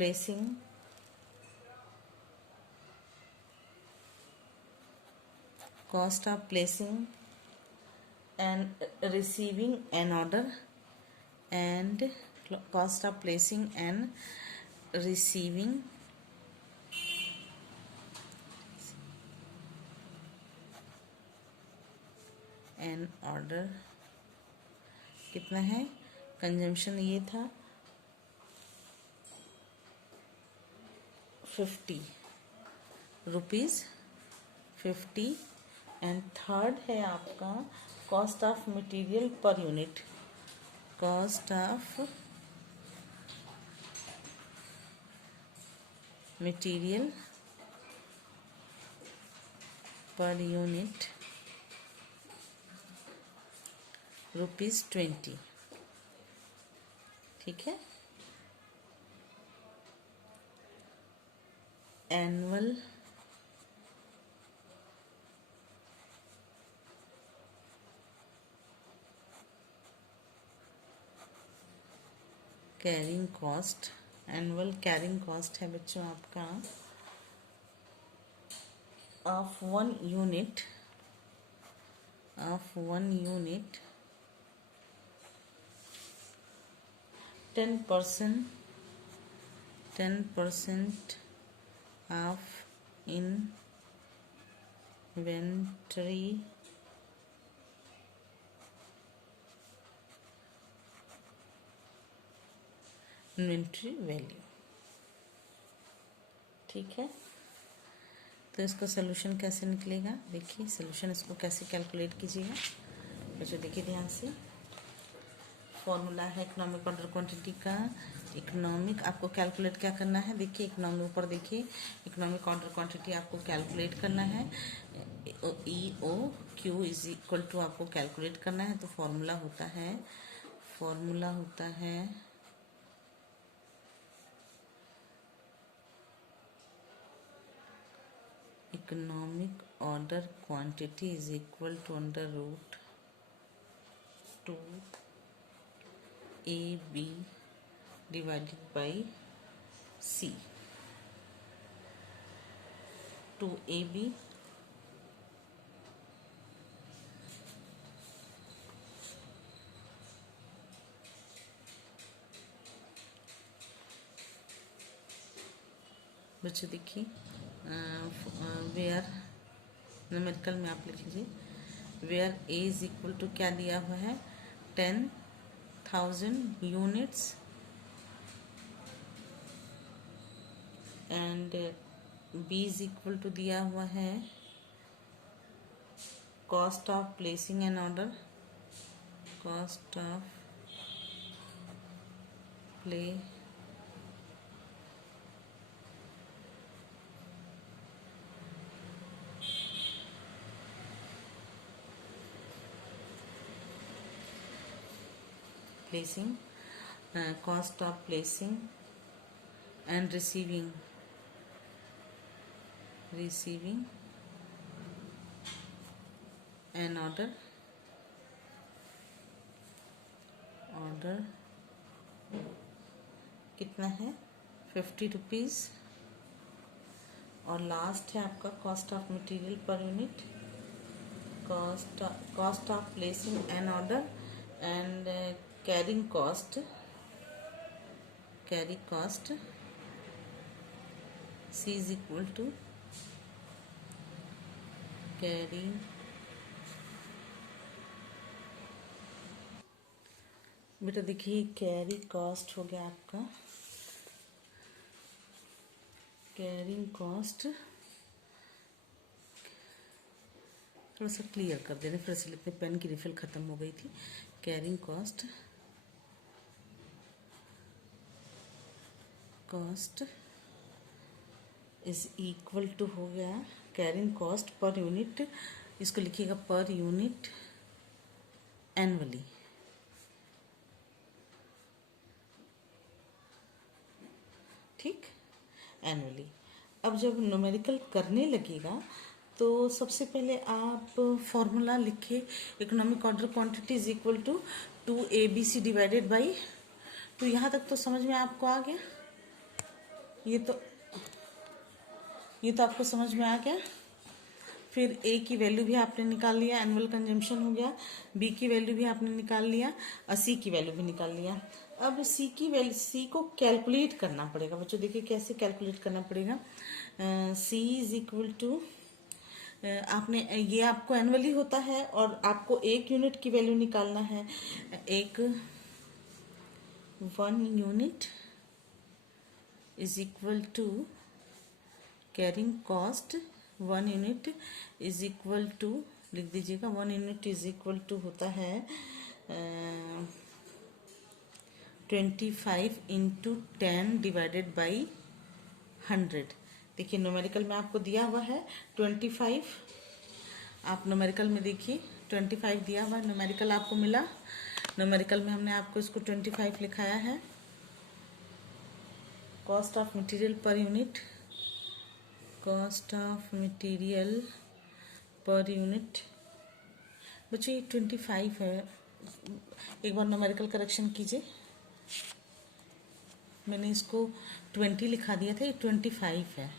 placing cost of placing and receiving an order, and cost of placing and receiving an order कितना है, consumption ये था 50 rupees 50, and third है आपका cost of material per unit, cost of material per unit ₹20, ठीक है। Annual carrying cost, annual carrying cost है बच्चों आपका of one unit 10% of inventory value, ठीक है। तो इसका सोल्यूशन कैसे निकलेगा, देखिए सोल्यूशन इसको कैसे कैलकुलेट कीजिएगा बच्चों, देखिए ध्यान से। फॉर्मूला है इकोनॉमिक ऑर्डर क्वांटिटी का। इकोनॉमिक आपको कैलकुलेट क्या करना है, देखिए इकोनॉमिक ऊपर देखिए, इकोनॉमिक ऑर्डर क्वांटिटी आपको कैलकुलेट करना है, EOQ इज इक्वल टू आपको कैलकुलेट करना है। तो फॉर्मूला होता है economic order quantity is equal to √2AB divided by C, 2AB बच्चों देखिए, वेयर न्यूमेरिकल में आप लिख लीजिए, where A is equal to क्या दिया हुआ है 10,000 units, and B is equal to दिया हुआ है cost of placing an order, cost of placing, cost of placing and receiving an order कितना है 50 रुपीज़, और लास्ट है आपका cost of material per unit, cost of placing an order and carrying cost C is equal to carrying बेटा देखिए carry cost हो गया आपका, कैरिंग कॉस्ट थोड़ा सा क्लियर कर देने, फिर से लिखते पेन की रिफिल खत्म हो गई थी। Carrying cost is equal to हो गया कैरिंग कॉस्ट पर यूनिट, इसको लिखिएगा पर यूनिट एनुअली, ठीक, एनुअली। अब जब न्यूमेरिकल करने लगेगा तो सबसे पहले आप फॉर्मूला लिखिए, economic order quantity is equal to 2ABC divided by, तो यहाँ तक तो समझ में आपको आ गया। ये तो आपको समझ में आ गया। फिर ए की वैल्यू भी आपने निकाल लिया, एनुअल कंजम्पशन हो गया। बी की वैल्यू भी आपने निकाल लिया और सी की वैल्यू भी निकाल लिया। अब सी को कैलकुलेट करना पड़ेगा बच्चों। देखिए कैसे कैलकुलेट करना पड़ेगा। सी इज इक्वल टू, आपने ये आपको एनुअली होता है और आपको एक यूनिट की वैल्यू निकालना है। 1 unit is equal to carrying cost. 1 unit is equal to, लिख दीजिएगा, 1 यूनिट इज इक्वल टू होता है 25 इंटू 10 डिवाइडेड बाई 100। देखिए न्यूमेरिकल में आपको दिया हुआ है 25। आप न्यूमेरिकल में देखिए 25 दिया हुआ है, न्यूमेरिकल आपको मिला। न्यूमेरिकल में हमने आपको इसको 25 लिखाया है। Cost of material per unit, cost of material per unit बच्चों ये 25 है। एक बार न्यूमेरिकल करेक्शन कीजिए, मैंने इसको 20 लिखा दिया था, ये 25 है।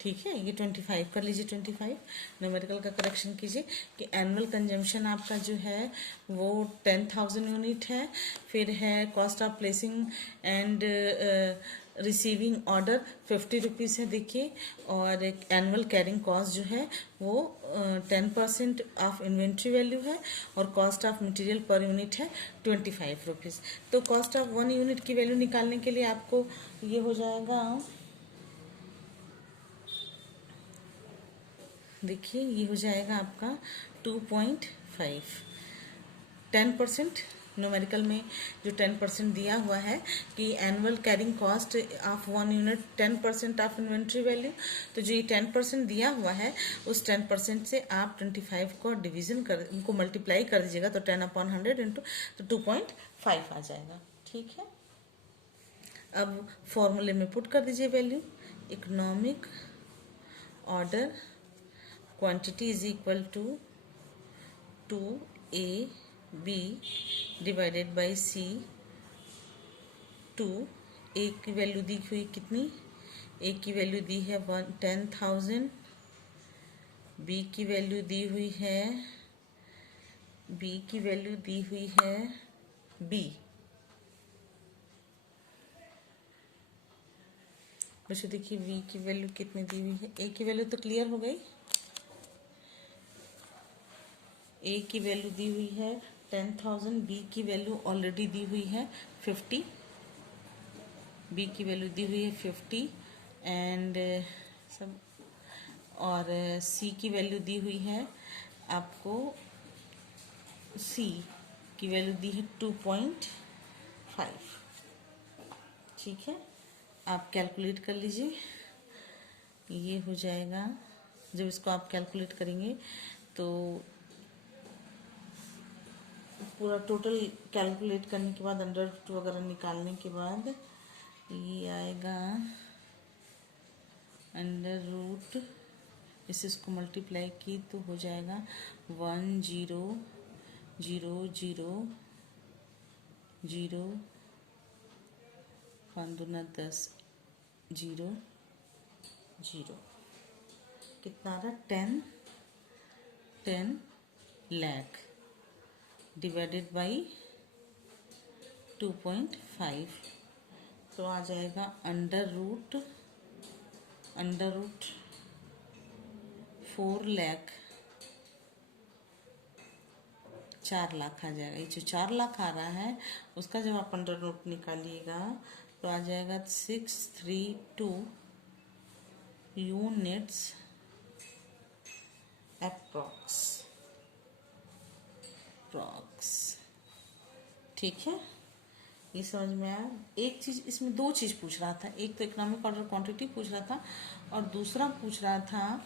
ठीक है, ये 25 कर लीजिए। 25 न्यूमेरिकल का करेक्शन कीजिए कि एनुअल कंजम्पशन आपका जो है वो 10,000 यूनिट है। फिर है cost of placing and receiving order 50 rupees है देखिए। और एनुअल कैरिंग कॉस्ट जो है वो 10% ऑफ इन्वेंट्री वैल्यू है। और cost of material per unit है 25 रुपीज़। तो कॉस्ट ऑफ 1 यूनिट की वैल्यू निकालने के लिए आपको ये हो जाएगा, देखिए ये हो जाएगा आपका 2.5। 10% न्यूमेरिकल में जो 10% दिया हुआ है कि annual carrying cost of 1 unit 10% of inventory value. तो जो ये 10% दिया हुआ है उस 10% से आप 25 को डिवीजन कर, उनको मल्टीप्लाई कर दीजिएगा तो 10/100 इंटू तो 2.5 आ जाएगा। ठीक है, अब फॉर्मूले में पुट कर दीजिए value. Economic order quantity is equal to 2AB divided by C। 2 A की वैल्यू दी हुई कितनी, A की वैल्यू दी है 10,000। B की वैल्यू दी हुई है, B की वैल्यू दी हुई है B। बच्चों देखिए B की वैल्यू कितनी दी हुई है, A की वैल्यू तो क्लियर हो गई। A की वैल्यू दी हुई है 10,000, B की वैल्यू ऑलरेडी दी हुई है 50। B की वैल्यू दी हुई है 50 एंड सब, और C की वैल्यू दी हुई है आपको, C की वैल्यू दी है 2.5। ठीक है, आप कैलकुलेट कर लीजिए। ये हो जाएगा, जब इसको आप कैलकुलेट करेंगे तो पूरा टोटल कैलकुलेट करने के बाद अंडर रूट वगैरह निकालने के बाद ये आएगा अंडर रूट, इसको मल्टीप्लाई की तो हो जाएगा 10,0,0,0, 5 दूना 10, 0, 0 कितना आ रहा, 10 लाख डिवाइडेड बाई 2.5। तो आ जाएगा अंडर रूट 4 लाख, 4 लाख आ जाएगा। ये जो 4 लाख आ रहा है उसका जब आप अंडर रूट निकालिएगा तो आ जाएगा 632 यूनिट्स अप्रॉक्स। ठीक है, ये समझ में आया। एक चीज इसमें, दो चीज पूछ रहा था, एक तो इकोनॉमिक ऑर्डर क्वांटिटी पूछ रहा था और दूसरा पूछ रहा था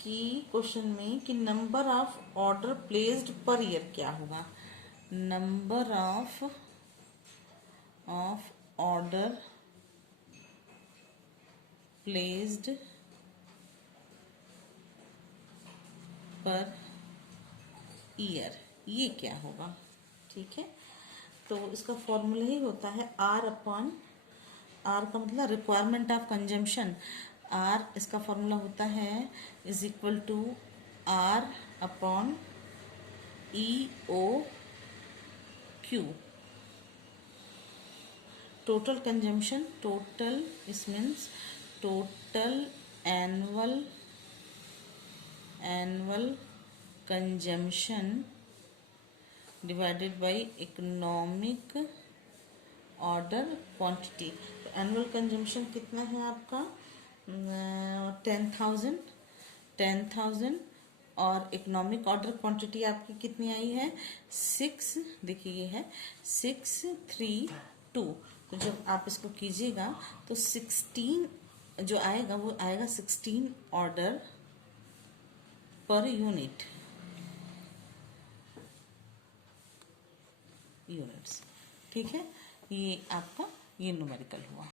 कि क्वेश्चन में कि number of order placed per year क्या होगा। Number of order placed per year, ये क्या होगा। ठीक है, तो इसका फॉर्मूला ही होता है R/, आर का मतलब रिक्वायरमेंट ऑफ कंजम्पशन। आर इसका फॉर्मूला होता है is equal to R upon E O Q. Total consumption, total इस means total annual consumption divided by economic order quantity. तो एनुअल कंजम्पशन कितना है आपका 10,000 और इकोनॉमिक ऑर्डर क्वांटिटी आपकी कितनी आई है 6। देखिए ये है 632। तो जब आप इसको कीजिएगा तो 16 जो आएगा वो आएगा 16 ऑर्डर पर यूनिट्स। ठीक है, ये आपका ये न्यूमेरिकल हुआ।